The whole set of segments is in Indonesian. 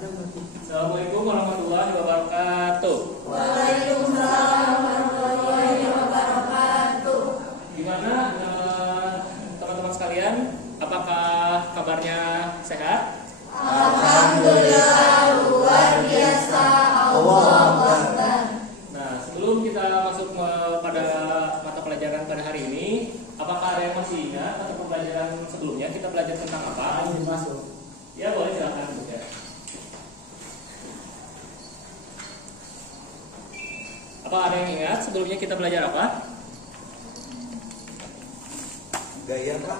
Assalamualaikum warahmatullahi wabarakatuh. Waalaikumsalam warahmatullahi wabarakatuh. Gimana teman-teman sekalian? Apakah kabarnya sehat? Alhamdulillah luar biasa. Allahu Akbar. Nah, sebelum kita masuk pada mata pelajaran pada hari ini, apakah ada yang masih ingat mata pelajaran sebelumnya kita belajar tentang apa? Masuk. Ya, boleh silakan Bu. Apa ada yang ingat sebelumnya kita belajar apa? Gaya Pak.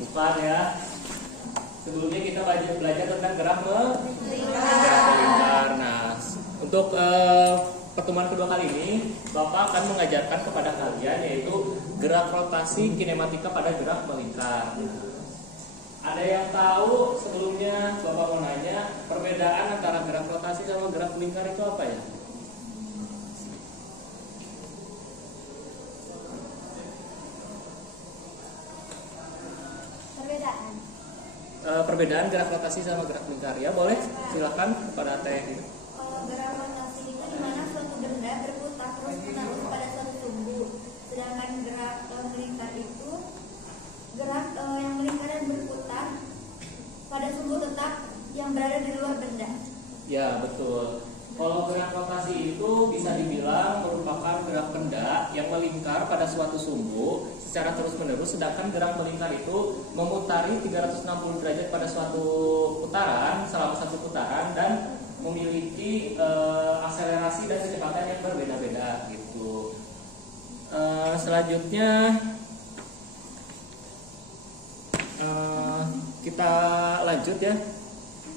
Bukan ya. Sebelumnya kita belajar tentang gerak melingkar. Nah, untuk pertemuan kedua kali ini, Bapak akan mengajarkan kepada kalian yaitu gerak rotasi kinematika pada gerak melingkar. Ada yang tahu sebelumnya Bapak mau nanya perbedaan antara gerak rotasi sama gerak melingkar itu apa ya? Perbedaan gerak rotasi sama gerak melingkar ya, boleh silakan kepada Teh. Gerak rotasi itu dimana suatu benda berputar terus-menerus pada satu sumbu, sedangkan gerak melingkar itu gerak yang melingkar dan berputar pada sumbu tetap yang berada di luar benda. Ya, betul. Kalau gerak rotasi itu bisa dibilang merupakan gerak benda yang melingkar pada suatu sumbu secara terus-menerus, sedangkan gerak melingkar itu memutari 360 derajat pada suatu putaran selama satu putaran dan memiliki akselerasi dan kecepatan yang berbeda-beda gitu. Selanjutnya kita lanjut ya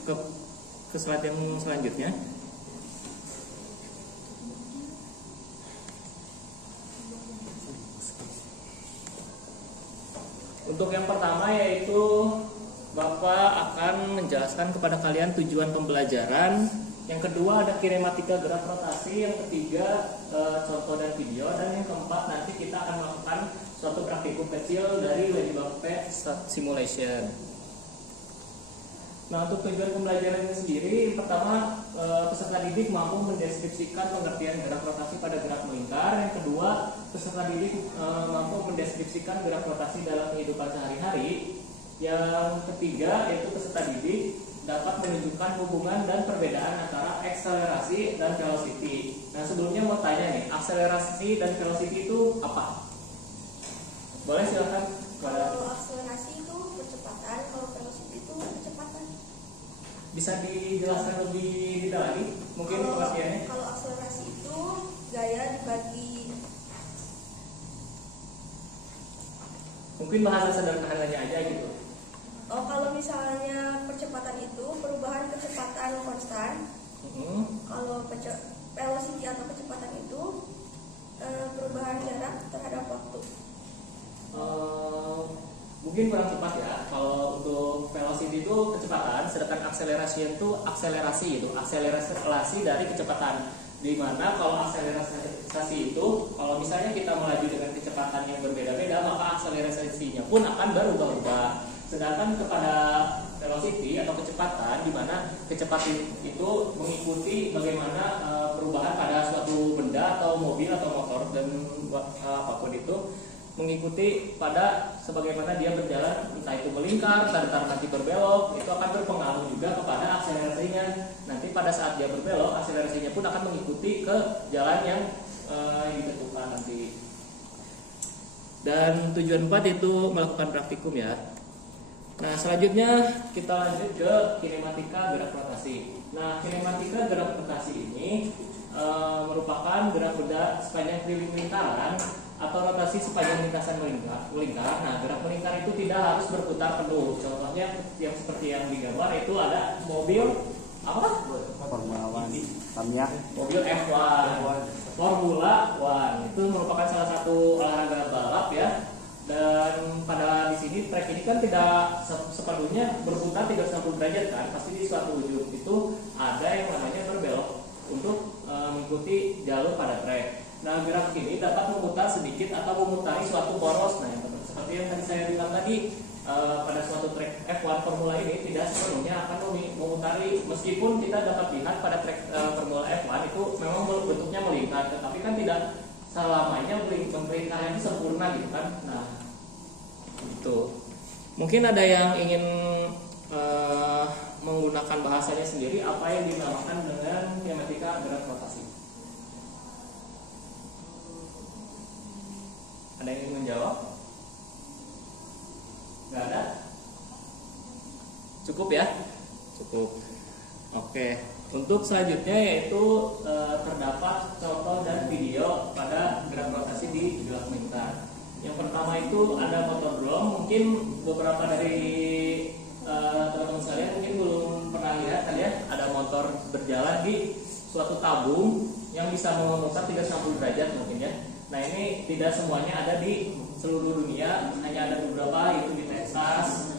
ke slide yang selanjutnya. Untuk yang pertama yaitu Bapak akan menjelaskan kepada kalian tujuan pembelajaran. Yang kedua ada kinematika gerak rotasi. Yang ketiga contoh dan video. Dan yang keempat nanti kita akan melakukan suatu praktikum kecil dari Ladybug Pet Simulation. Nah, untuk tujuan pembelajaran ini sendiri, pertama peserta didik mampu mendeskripsikan pengertian gerak rotasi pada gerak melingkar. Yang kedua, peserta didik mampu mendeskripsikan gerak rotasi dalam kehidupan sehari-hari. Yang ketiga, yaitu peserta didik dapat menunjukkan hubungan dan perbedaan antara akselerasi dan velocity. Nah, sebelumnya mau tanya nih, akselerasi dan velocity itu apa? Boleh silakan. Kalau akselerasi itu kecepatan, kalau velocity itu kecepatan. Bisa dijelaskan lebih detail lagi? Mungkin pengertiannya? Kalau akselerasi itu gaya dibagi. Mungkin bahasa sederhananya aja gitu. Oh, kalau misalnya percepatan itu perubahan kecepatan konstan. Kalau velocity atau kecepatan itu perubahan jarak terhadap waktu. Mungkin kurang tepat ya. Kalau untuk velocity itu kecepatan, sedangkan akselerasi itu akselerasi itu akselerasi dari kecepatan. Di mana kalau akselerasi itu, kalau misalnya kita melaju dengan kecepatan yang berbeda-beda, maka akselerasinya pun akan berubah-ubah. Sedangkan kepada velocity atau kecepatan, di mana kecepatan itu mengikuti bagaimana perubahan pada suatu benda atau mobil atau motor dan apapun itu, mengikuti pada sebagaimana dia berjalan, entah itu melingkar, entah nanti berbelok, itu akan berpengaruh juga kepada akselerasinya. Nanti pada saat dia berbelok, akselerasinya pun akan mengikuti ke jalan yang ditentukan nanti. Dan tujuan 4 itu melakukan praktikum ya. Nah, selanjutnya kita lanjut ke kinematika gerak rotasi. Nah, kinematika gerak rotasi ini merupakan gerak benda sepanjang keliling lingkaran atau rotasi sepanjang lintasan melingkar. Nah, gerak melingkar itu tidak harus berputar penuh. Contohnya yang seperti yang digambar itu ada mobil apa? Formula One. Tamiya. Mobil F1. Formula One itu merupakan salah satu olahraga balap ya. Dan pada di sini trek ini kan tidak sepenuhnya berputar 360 derajat kan. Pasti di suatu ujung itu ada yang namanya berbelok untuk mengikuti jalur pada trek. Nah, gerak ini dapat memutar sedikit atau memutari suatu poros. Nah, seperti yang tadi saya bilang tadi, pada suatu track F1 Formula ini tidak sepenuhnya akan memutari, meskipun kita dapat lihat pada track Formula F1 itu memang bentuknya melingkar, tetapi kan tidak selamanya melingkarnya itu sempurna gitu kan. Nah, itu mungkin ada yang ingin menggunakan bahasanya sendiri, apa yang dinamakan dengan kinematika gerak rotasi. Ada yang ingin menjawab? Nggak ada? Cukup ya? Cukup. Oke. Untuk selanjutnya yaitu terdapat contoh dan video pada gerak rotasi di gerak melingkar. Yang pertama itu ada motor drum. Mungkin beberapa dari teman-teman sekalian mungkin belum pernah lihat kan ya, ada motor berjalan di suatu tabung yang bisa memutar 360 derajat mungkin ya. Nah, ini tidak semuanya ada di seluruh dunia, hanya ada beberapa, yaitu di Texas,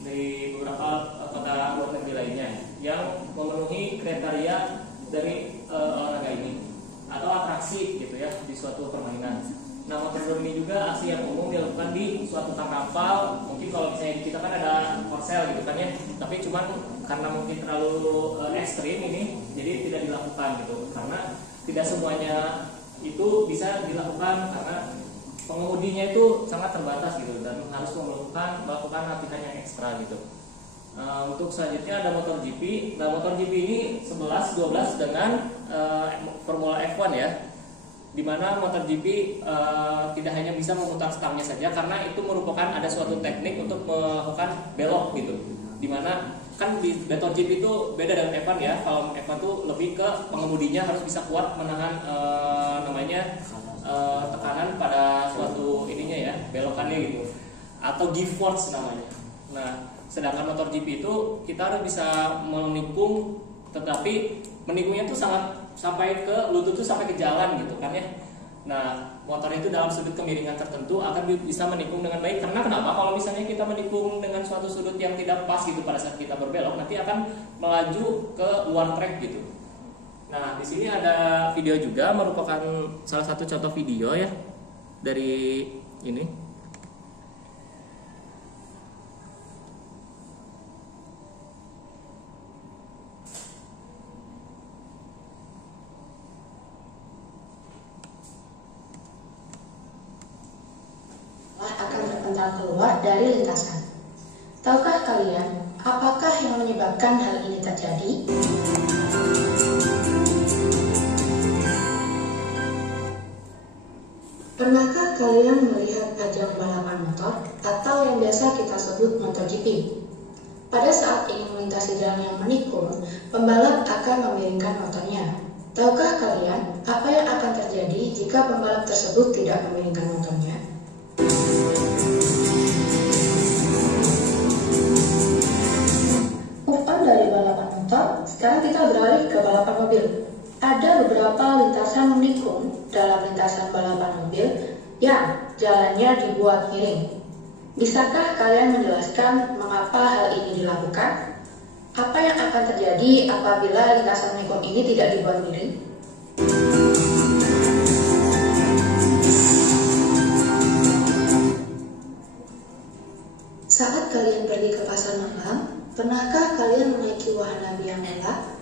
di beberapa kota luar negeri lainnya yang memenuhi kriteria dari olahraga ini atau atraksi gitu ya di suatu permainan. Nah, motor drum ini juga aksi yang umum dilakukan di suatu tang kapal. Mungkin kalau misalnya kita kan ada korsel gitu kan ya, tapi cuman karena mungkin terlalu ekstrim ini, jadi tidak dilakukan gitu, karena tidak semuanya itu bisa dilakukan karena pengemudinya itu sangat terbatas gitu dan harus melakukan latihan yang ekstra gitu. Untuk selanjutnya ada motor GP. Nah, motor GP ini 11-12 dengan Formula F1 ya, dimana motor GP tidak hanya bisa memutar stangnya saja, karena itu merupakan ada suatu teknik untuk melakukan belok gitu, dimana kan di motor GP itu beda dengan F1 ya. Kalau F1 tuh lebih ke pengemudinya harus bisa kuat menahan tekanan pada suatu ininya ya, belokannya gitu, atau G-force namanya. Nah, sedangkan motor GP itu kita harus bisa menikung, tetapi menikungnya tuh sangat sampai ke lutut tuh sampai ke jalan gitu kan ya. Nah, motor itu dalam sudut kemiringan tertentu akan bisa menikung dengan baik. Karena kenapa? Kalau misalnya kita menikung dengan suatu sudut yang tidak pas gitu pada saat kita berbelok, nanti akan melaju ke luar trek gitu. Nah, di sini ada video juga, merupakan salah satu contoh video ya dari ini. Akan terpental keluar dari lintasan. Tahukah kalian apakah yang menyebabkan hal ini terjadi? Pernahkah kalian melihat ajang balapan motor atau yang biasa kita sebut MotoGP? Pada saat ingin melintasi jalan yang menikung, pembalap akan memiringkan motornya. Tahukah kalian apa yang akan terjadi jika pembalap tersebut tidak memiringkan motornya? Move on dari balapan motor, sekarang kita beralih ke balapan mobil. Ada beberapa lintasan menikung dalam lintasan balapan mobil yang jalannya dibuat miring. Bisakah kalian menjelaskan mengapa hal ini dilakukan? Apa yang akan terjadi apabila lintasan menikung ini tidak dibuat miring? Saat kalian pergi ke pasar malam, pernahkah kalian menaiki wahana biang gelap?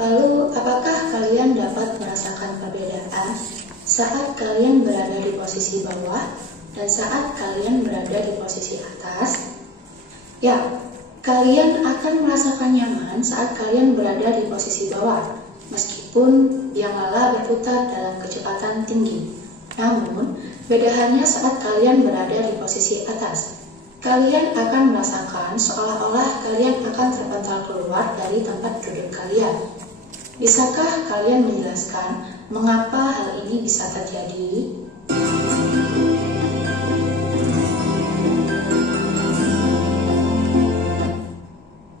Lalu, apakah kalian dapat merasakan perbedaan saat kalian berada di posisi bawah dan saat kalian berada di posisi atas? Ya, kalian akan merasakan nyaman saat kalian berada di posisi bawah, meskipun biang lala berputar dalam kecepatan tinggi. Namun, beda halnya saat kalian berada di posisi atas. Kalian akan merasakan seolah-olah kalian akan terpental keluar dari tempat duduk kalian. Bisakah kalian menjelaskan mengapa hal ini bisa terjadi?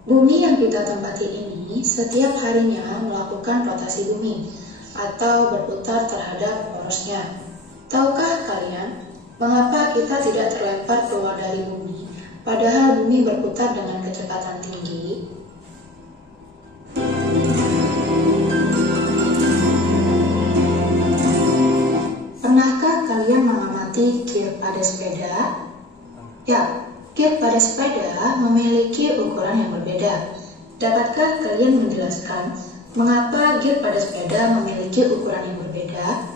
Bumi yang kita tempati ini setiap harinya melakukan rotasi bumi atau berputar terhadap porosnya. Tahukah kalian mengapa kita tidak terlempar keluar dari bumi, padahal bumi berputar dengan kecepatan tinggi? Pernahkah kalian mengamati gear pada sepeda? Ya, gear pada sepeda memiliki ukuran yang berbeda. Dapatkah kalian menjelaskan mengapa gear pada sepeda memiliki ukuran yang berbeda?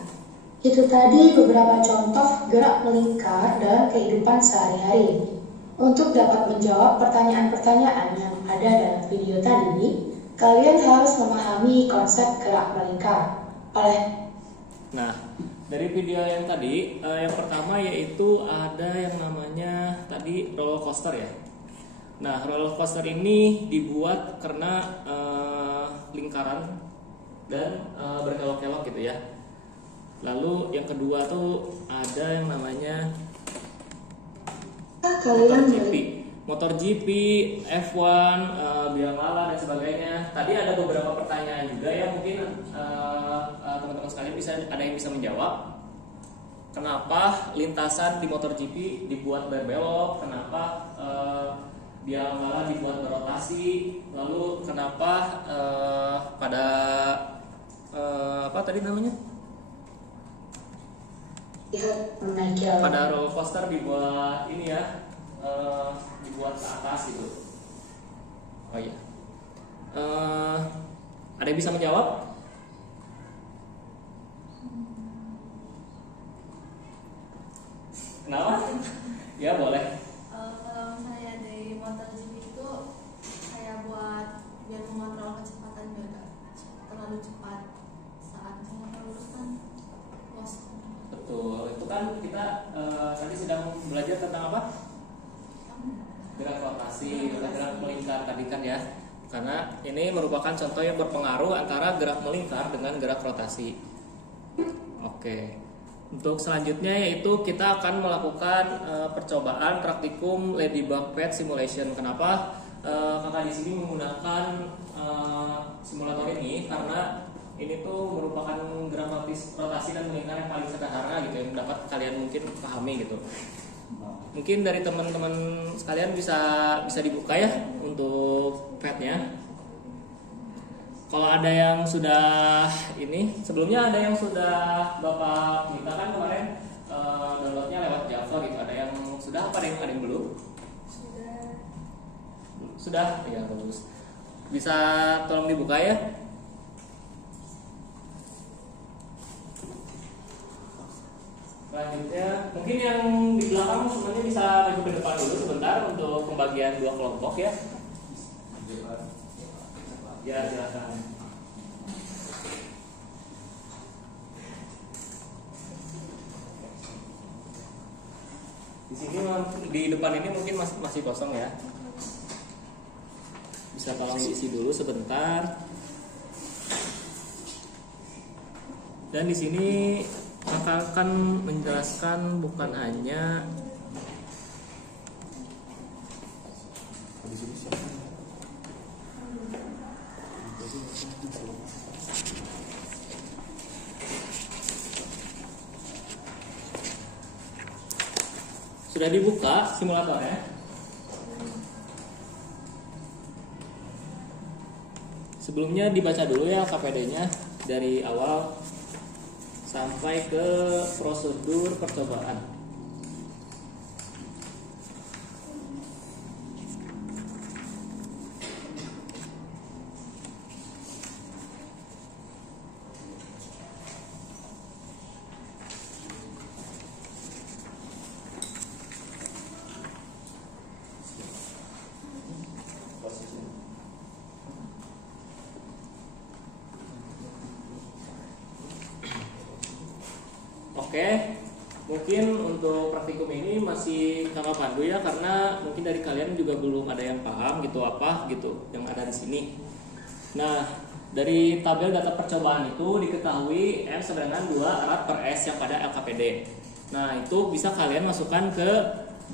Itu tadi beberapa contoh gerak melingkar dalam kehidupan sehari-hari. Untuk dapat menjawab pertanyaan-pertanyaan yang ada dalam video tadi, kalian harus memahami konsep gerak melingkar. Nah, dari video yang tadi, yang pertama yaitu ada yang namanya tadi roller coaster ya. Nah, roller coaster ini dibuat karena lingkaran dan berkelok-kelok gitu ya. Lalu yang kedua tuh ada yang namanya motor GP, F1, biang lala dan sebagainya. Tadi ada beberapa pertanyaan juga ya, mungkin teman-teman sekalian ada yang bisa menjawab. Kenapa lintasan di motor GP dibuat berbelok? Kenapa biang lala dibuat berotasi? Lalu kenapa pada apa tadi namanya? Pada roller coaster dibuat ini ya, dibuat ke atas gitu. Oh iya. Ada yang bisa menjawab? Kenapa? Ya boleh. Kalau misalnya dari motor GP itu kayak buat biar mengontrol kecepatan biar gak terlalu cepat saat motor lurus kan lost. Betul. Itu kan kita tadi sedang belajar tentang apa? Gerak rotasi, gerak melingkar tadi kan ya. Karena ini merupakan contoh yang berpengaruh antara gerak melingkar dengan gerak rotasi. Oke. Untuk selanjutnya yaitu kita akan melakukan percobaan praktikum Ladybug Pet Simulation. Kenapa kakak di sini menggunakan simulator ini? Karena ini tuh merupakan gerak rotasi dan melingkar yang paling sederhana gitu, yang dapat kalian mungkin pahami gitu. Mungkin dari teman-teman sekalian bisa dibuka ya untuk petnya. Kalau ada yang sudah ini, sebelumnya ada yang sudah Bapak minta kan kemarin downloadnya lewat Java gitu. Ada yang sudah apa? Ada yang belum? Sudah? Ya bagus. Bisa tolong dibuka ya. Selanjutnya, mungkin yang di belakang semuanya bisa maju ke depan dulu sebentar untuk pembagian dua kelompok ya. Ya, silakan. Di sini di depan ini mungkin masih kosong ya. Bisa tolong diisi dulu sebentar. Dan di sini kakak akan menjelaskan bukan hanya sudah dibuka simulatornya. Sebelumnya dibaca dulu ya KPD-nya dari awal sampai ke prosedur percobaan. Oke, mungkin untuk praktikum ini masih kakak pandu ya, karena mungkin dari kalian juga belum ada yang paham gitu apa gitu yang ada di sini. Nah, dari tabel data percobaan itu diketahui M sama dengan 2 erat per S yang pada LKPD. Nah, itu bisa kalian masukkan ke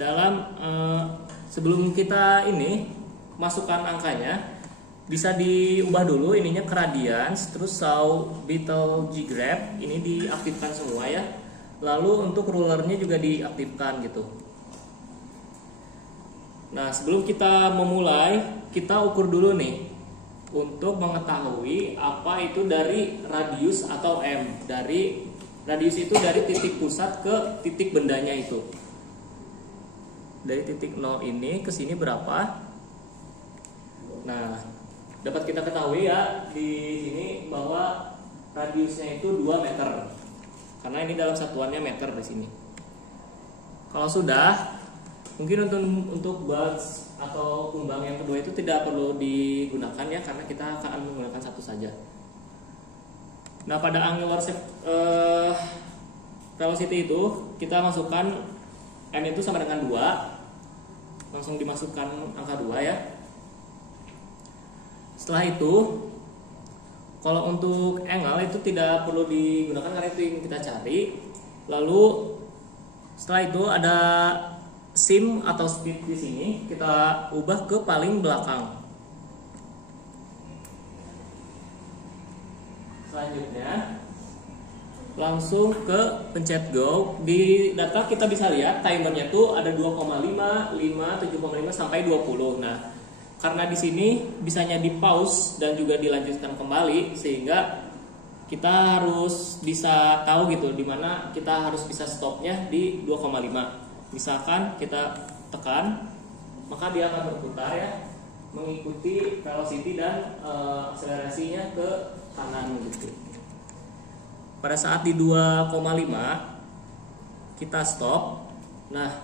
dalam sebelum kita ini masukkan angkanya, bisa diubah dulu ininya ke radians, terus saw Beetle G graph ini diaktifkan semua ya. Lalu untuk rulernya juga diaktifkan gitu. Nah, sebelum kita memulai, kita ukur dulu nih untuk mengetahui apa itu dari radius atau M. Dari radius itu dari titik pusat ke titik bendanya itu. dari titik 0 ini ke sini berapa? Nah, dapat kita ketahui ya di sini bahwa radiusnya itu 2 meter. Karena ini dalam satuannya meter di sini. Kalau sudah, mungkin untuk bugs atau kumbang yang kedua itu tidak perlu digunakan ya, karena kita akan menggunakan satu saja. Nah, pada angular velocity itu kita masukkan n itu sama dengan 2. Langsung dimasukkan angka 2 ya. Setelah itu, kalau untuk angle itu tidak perlu digunakan karena itu yang kita cari. Lalu setelah itu ada sim atau speed di sini, kita ubah ke paling belakang. Selanjutnya langsung ke pencet go. Di data kita bisa lihat timernya tuh ada 2,5, 5, 7,5 sampai 20. Nah, karena di sini bisanya di pause dan juga dilanjutkan kembali, sehingga kita harus bisa tahu gitu dimana kita harus bisa stopnya di 2,5. Misalkan kita tekan, maka dia akan berputar ya, mengikuti velocity dan akselerasinya ke kanan gitu. Pada saat di 2,5 kita stop. Nah,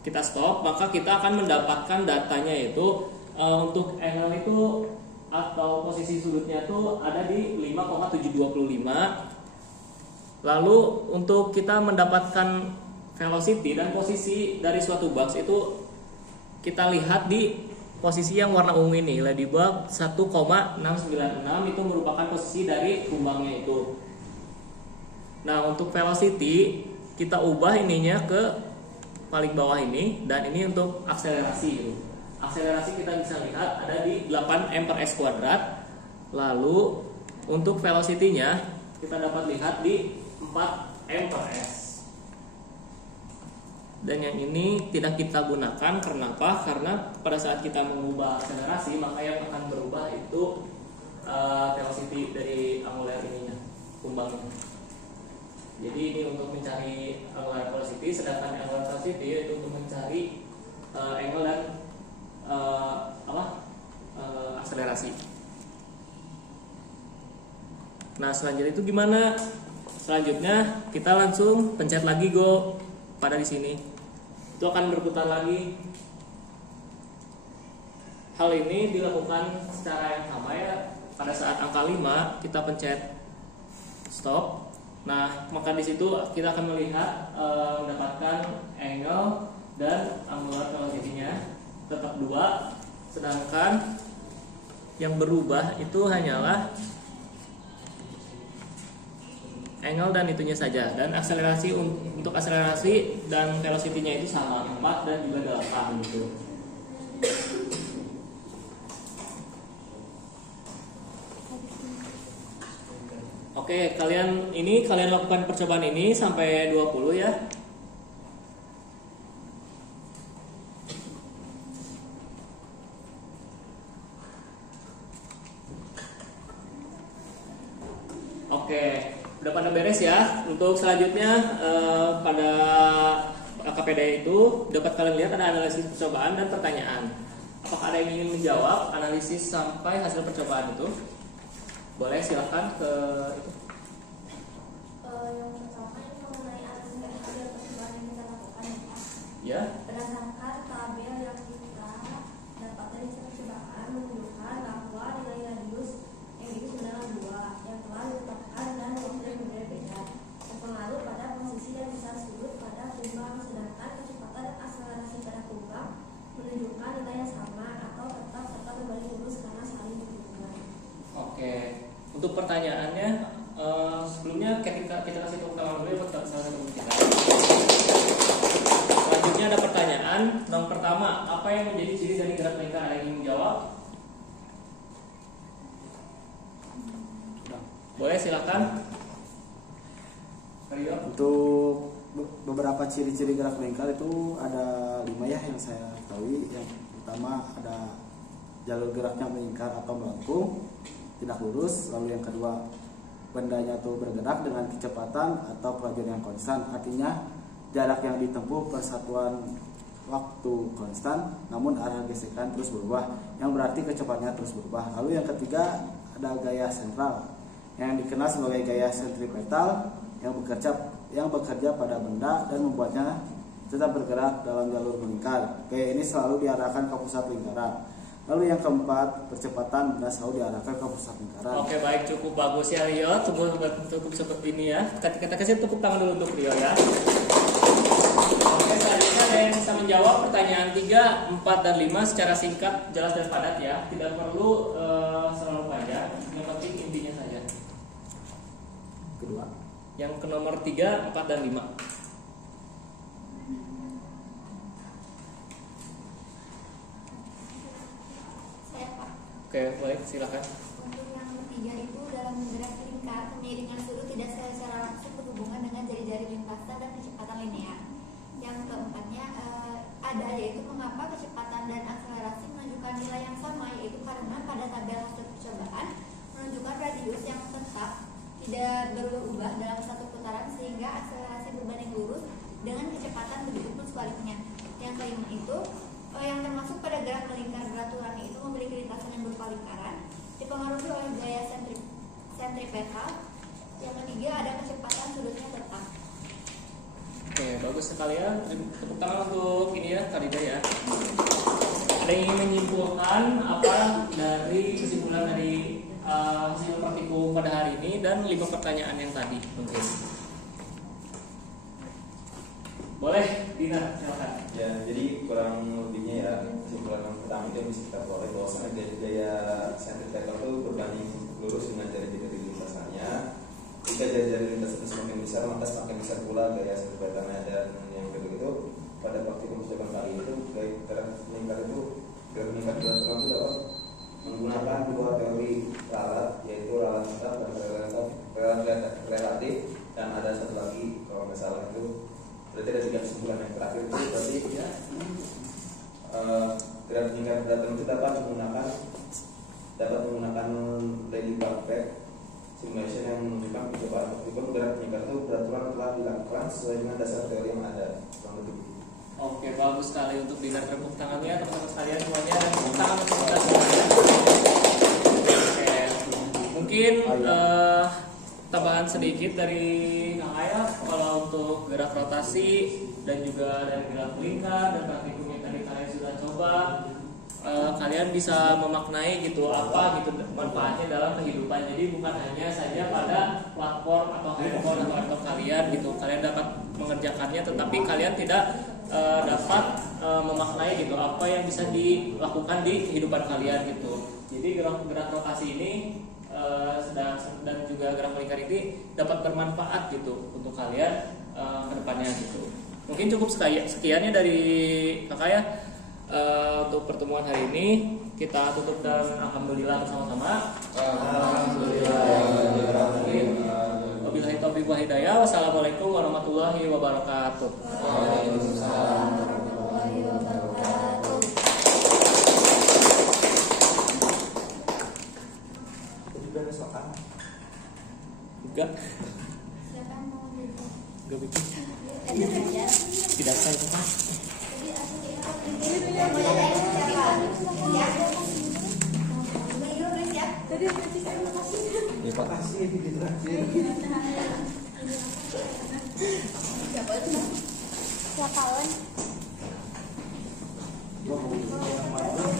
kita stop, maka kita akan mendapatkan datanya yaitu untuk angle itu atau posisi sudutnya tuh ada di 5,725. Lalu untuk kita mendapatkan velocity dan posisi dari suatu box itu kita lihat di posisi yang warna ungu ini, ladybug 1,696 itu merupakan posisi dari kumbangnya itu. Nah, untuk velocity kita ubah ininya ke paling bawah ini, dan ini untuk akselerasi gitu. Akselerasi kita bisa lihat ada di 8 m/s². Lalu untuk velocity-nya kita dapat lihat di 4 m/s. Dan yang ini tidak kita gunakan karena apa? Karena pada saat kita mengubah akselerasi, maka yang akan berubah itu velocity dari angular ininya, kumbangnya. Jadi ini untuk mencari angular velocity, sedangkan angular velocity itu untuk mencari angle dan akselerasi. Nah, selanjutnya itu gimana? Selanjutnya kita langsung pencet lagi go pada di sini. Itu akan berputar lagi. Hal ini dilakukan secara yang sama ya. Pada saat angka 5 kita pencet stop. Nah, maka di situ kita akan melihat mendapatkan angle dan angular velocity-nya tetap 2, sedangkan yang berubah itu hanyalah angle dan itunya saja, dan akselerasi untuk akselerasi dan velocity-nya itu sama 4 dan juga 8 gitu. Oke, kalian lakukan percobaan ini sampai 20 ya. Oke, udah pada beres ya. Untuk selanjutnya pada KPD itu dapat kalian lihat ada analisis percobaan dan pertanyaan. Apakah ada yang ingin menjawab analisis sampai hasil percobaan itu? Boleh, silakan ke itu. Yang pertama ini mengenai analisis hasil percobaan yang kita lakukan Ya. Berdasarkan tabel yang kita dapat dari percobaan menunjukkan bahwa nilai radius M itu sebenarnya 2 yang telah ditetapkan dan waktu yang berbeda berpengaruh pada posisi dan besar sudut pada kumbang, sedangkan kecepatan dan akselerasi pada kumbang menunjukkan nilai yang sama atau tetap serta berbalik lurus karena saling berhubungan. Oke. Untuk pertanyaannya sebelumnya kita kasih tepuk tangan dulu buat salah satu kita. Selanjutnya ada pertanyaan. Yang pertama, apa yang menjadi ciri dari gerak lingkar? Ada yang ingin menjawab? Boleh, silakan. Untuk beberapa ciri-ciri gerak lingkar itu ada 5 ya yang saya ketahui. Yang pertama ada jalur geraknya melingkar atau melengkung, tidak lurus. Lalu yang kedua, bendanya tuh bergerak dengan kecepatan atau kelajuan yang konstan. Artinya jarak yang ditempuh per satuan waktu konstan, namun arah gesekan terus berubah, yang berarti kecepatannya terus berubah. Lalu yang ketiga ada gaya sentral yang dikenal sebagai gaya sentripetal yang bekerja pada benda dan membuatnya tetap bergerak dalam jalur melingkar. Gaya ini selalu diarahkan ke pusat lingkaran. Lalu yang keempat, percepatan benda selalu diarahkan ke pusat lingkaran. Oke, baik, cukup bagus ya Rio. Cukup seperti ini ya. Kita kasih tepuk tangan dulu untuk Rio ya. Oke, selanjutnya ada yang bisa menjawab pertanyaan 3, 4, dan 5 secara singkat, jelas dan padat ya. Tidak perlu selalu panjang, yang penting intinya saja. Kedua, Yang ke nomor 3, 4, dan 5. Saya Pak. Oke, baik, silakan. Untuk yang ketiga itu dalam gerak lingkar, pengiringan sudu tidak secara langsung berhubungan dengan jari-jari lintasan dan kecepatan linear. Yang keempatnya ada, yaitu mengapa kecepatan dan akselerasi menunjukkan nilai yang sama, yaitu karena pada tabel hasil percobaan menunjukkan radius yang tetap tidak berubah dalam satu putaran sehingga akselerasi berbanding lurus dengan kecepatan, begitupun sebaliknya. Yang kelima itu yang termasuk pada gerak melingkar beraturan itu memiliki lintasan yang berupa lingkaran, dipengaruhi oleh gaya sentripetal. Yang ketiga ada kecepatan sudutnya tetap. Oke, bagus sekali ya. Tepuk tangan untuk ini ya, Khadijah ya. Ada yang ingin menyimpulkan apa dari kesimpulan dari hasil praktikum pada hari ini dan 5 pertanyaan yang tadi mungkin. Boleh, Dina, silakan. Ya, jadi kurang lebihnya ya kesimpulan yang pertama itu yang bisa kita peroleh bahwasanya gaya sentripetal itu berbanding lurus dengan jari-jari lintasannya. Jika jari-jari lintasan semakin besar, maka semakin besar pula gaya sentripetalnya. Dan yang kedua itu pada praktikum percobaan kali itu gaya gerak lingkar itu beraturan itu dapat menggunakan dua teori ralat, yaitu ralat tetap dan ralat relatif, dan ada satu lagi kalau nggak salah itu berarti ada 3 kesimpulan. Yang terakhir itu berarti ya gerak lingkar beraturan itu dapat menggunakan Lady Backpack simulation yang menunjukkan percobaan meskipun gerak lingkar itu beraturan telah dilakukan sesuai dengan dasar teori yang ada. Oke, bagus sekali untuk Dina. Tepuk tangannya teman-teman sekalian semuanya, dan tepuk tangan untuk kita semuanya. Oke, mungkin tambahan sedikit dari Kang Ayah kalau untuk gerak rotasi dan juga dari gerak lingkar dan praktikum yang tadi kalian sudah coba, kalian bisa memaknai gitu apa gitu manfaatnya dalam kehidupan. Jadi bukan hanya saja pada platform atau handphone atau laptop kalian gitu, kalian dapat mengerjakannya, tetapi kalian tidak dapat memaknai gitu apa yang bisa dilakukan di kehidupan kalian gitu. Jadi gerak rotasi ini dan juga gerak lingkar ini dapat bermanfaat gitu untuk kalian ke depannya gitu. Mungkin cukup sekiannya dari Kakak ya. Untuk pertemuan hari ini kita tutup dan alhamdulillah bersama-sama. Wabillahi taufiq wal hidayah. Wassalamualaikum warahmatullahi wabarakatuh. Waalaikumsalam warahmatullahi wabarakatuh. juga ada soal. Enggak. Siapa yang mau jadi? Enggak bikin. Ada aja. Tidak saya Pak. Jadi aku mau jadi siapa? Ya. Belum ya. Tadi saya makasih. Ya Pak, kasih di terakhir. Siapa itu? Siapa lawan? Yang mana?